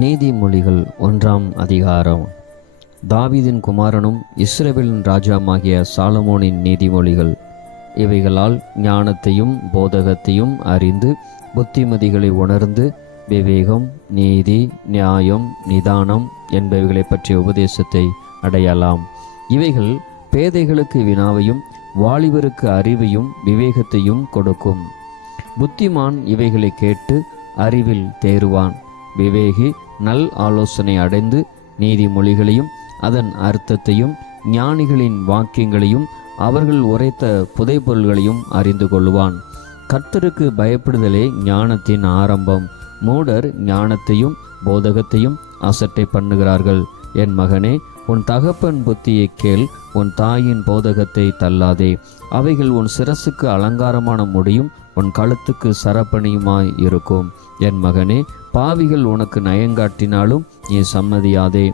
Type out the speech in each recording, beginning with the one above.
நீதிமொழிகள் 1ஆம் அதிகாரம். தாவீதின் குமாரனும் இஸ்ரவேலின் ராஜாவாகிய சாலமோனின் நீதிமொழிகள். இவைகளால் ஞானத்தையும் போதகத்தையும் அறிந்து புத்திமதிகளை உணர்ந்து விவேகம், நீதி, நியாயம், நிதானம் என்பவைகளை பற்றிய உபதேசத்தை அடையலாம். இவைகள் பேதைகளுக்கு வினாவையும் வாலிபருக்கு அறிவையும் விவேகத்தையும் கொடுக்கும். புத்திமான் இவைகளை கேட்டு அறிவில் தேறுவான். விவேகி நல் ஆலோசனை அடைந்து நீதிமொழிகளையும் அதன் அர்த்தத்தையும் ஞானிகளின் வாக்கியங்களையும் அவர்கள் உரைத்த புதைபொருள்களையும் அறிந்து கொள்வான். கர்த்தருக்கு பயப்படுதலே ஞானத்தின் ஆரம்பம். மூடர் ஞானத்தையும் போதகத்தையும் அசட்டை பண்ணுகிறார்கள். என் மகனே, உன் தகப்பன் புத்தியை கேள், உன் தாயின் போதகத்தை தள்ளாதே. அவைகள் உன் சிரசுக்கு அலங்காரமான முடியும், உன் கழுத்துக்கு சரப்பணியுமாய் இருக்கும். என் மகனே, பாவிகள் உனக்கு நயங்காட்டினாலும் நீ சம்மதியாதே.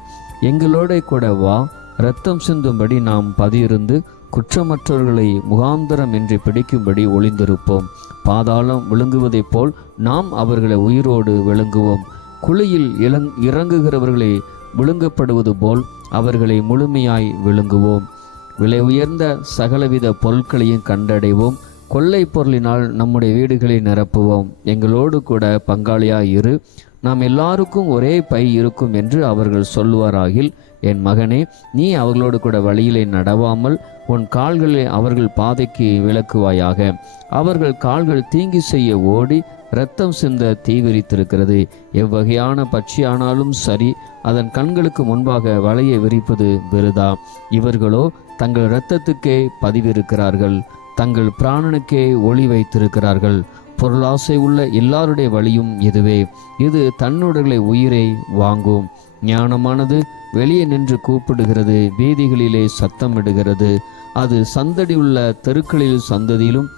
எங்களோட கூட வா, இரத்தம் சிந்தும்படி நாம் பதியிருந்து குற்றமற்றவர்களை முகாந்தரம் என்று பிடிக்கும்படி ஒளிந்திருப்போம். பாதாளம் விழுங்குவதைப் போல் நாம் அவர்களை உயிரோடு விழுங்குவோம். குழியில் இறங்குகிறவர்களை விழுங்கப்படுவது போல் அவர்களை முழுமையாய் விழுங்குவோம். விலை உயர்ந்த சகலவித பொருட்களையும் கண்டடைவோம். கொள்ளை பொருளினால் நம்முடைய வீடுகளை நிரப்புவோம். எங்களோடு கூட பங்காளியாய் இரு, நாம் எல்லாருக்கும் ஒரே பை இருக்கும் என்று அவர்கள் சொல்லுவாராகில், என் மகனே, நீ அவர்களோடு கூட வழியிலே நடவாமல் உன் கால்களை அவர்கள் பாதைக்கு விலக்குவாயாக. அவர்கள் கால்கள் தீங்கி செய்ய ஓடி இரத்தம் சிந்த தீவிரித்திருக்கிறது. எவ்வகையான பட்சியானாலும் சரி, அதன் கண்களுக்கு முன்பாக வலையை விரிப்பது விருதா. இவர்களோ தங்கள் இரத்தத்துக்கே பதிவிருக்கிறார்கள், தங்கள் பிராணனுக்கே ஒளி வைத்திருக்கிறார்கள். பொருளாசை உள்ள எல்லாருடைய வழியும் இதுவே. இது தன்னுடைய உயிரை வாங்கும். ஞானமானது வெளியே நின்று கூப்பிடுகிறது, வீதிகளிலே சத்தமிடுகிறது. அது சந்தடி உள்ள தெருக்களில் சந்ததியிலும்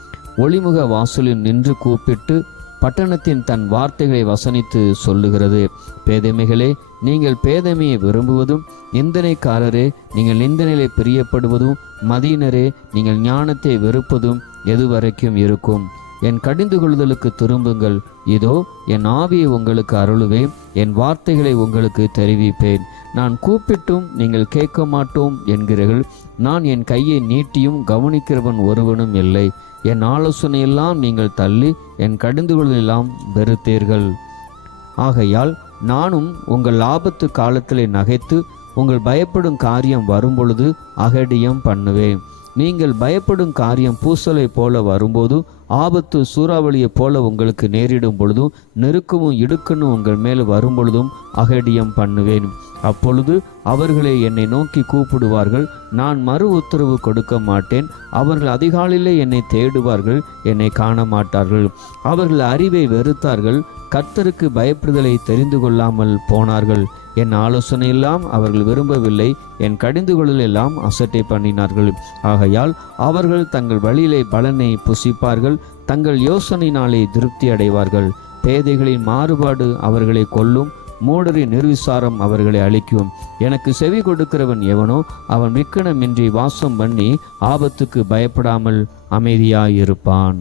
ஒளிமுக வாசலில் நின்று கூப்பிட்டு பட்டணத்தின் தன் வார்த்தைகளை வசனித்து சொல்லுகிறது. பேதைமைகளே, நீங்கள் பேதைமையை விரும்புவதும், நிந்தனைக்காரரே, நீங்கள் நிந்தனையிலே பிரியப்படுவதும், மதியினரே, நீங்கள் ஞானத்தை வெறுப்பதும் எதுவரைக்கும் இருக்கும்? என் கடிந்து கொள்ளுதலுக்கு திரும்புங்கள். இதோ என் ஆவியை உங்களுக்கு அருளுவேன், என் வார்த்தைகளை உங்களுக்கு தெரிவிப்பேன். நான் கூப்பிட்டும் நீங்கள் கேட்க மாட்டோம் என்கிறீர்கள். நான் என் கையை நீட்டியும் கவனிக்கிறவன் ஒருவனும் இல்லை. என் ஆலோசனையெல்லாம் நீங்கள் தள்ளி என் கடிந்து கொள்ளுதலெல்லாம் வெறுத்தீர்கள். ஆகையால் நானும் உங்கள் ஆபத்து காலத்திலே நகைத்து உங்கள் பயப்படும் காரியம் வரும்பொழுது அகடியம் பண்ணுவேன். நீங்கள் பயப்படும் காரியம் பூசலை போல வரும்போது, ஆபத்து சூறாவளியை போல உங்களுக்கு நேரிடும் பொழுதும், நெருக்கமும் இடுக்கணும் உங்கள் மேல் வரும்பொழுதும் அகடியம் பண்ணுவேன். அப்பொழுது அவர்களை என்னை நோக்கி கூப்பிடுவார்கள், நான் மறு உத்தரவு கொடுக்க மாட்டேன். அவர்கள் அதிகாலையிலே என்னை தேடுவார்கள், என்னை காண மாட்டார்கள். அவர்கள் அறிவை வெறுத்தார்கள், கர்த்தருக்கு பயப்படுதலை தெரிந்து கொள்ளாமல் போனார்கள். என் ஆலோசனையெல்லாம் அவர்கள் விரும்பவில்லை, என் கடிந்து கொள்ளலெல்லாம் அசட்டை பண்ணினார்கள். ஆகையால் அவர்கள் தங்கள் வழியிலே பலனை புசிப்பார்கள், தங்கள் யோசனையினாலே திருப்தி அடைவார்கள். பேதைகளின் மாறுபாடு அவர்களை கொல்லும், மூடரின் நிர்விசாரம் அவர்களை அழிக்கும். எனக்கு செவி கொடுக்கிறவன் எவனோ அவன் மிக்கணமின்றி வாசம் பண்ணி ஆபத்துக்கு பயப்படாமல் அமைதியாயிருப்பான்.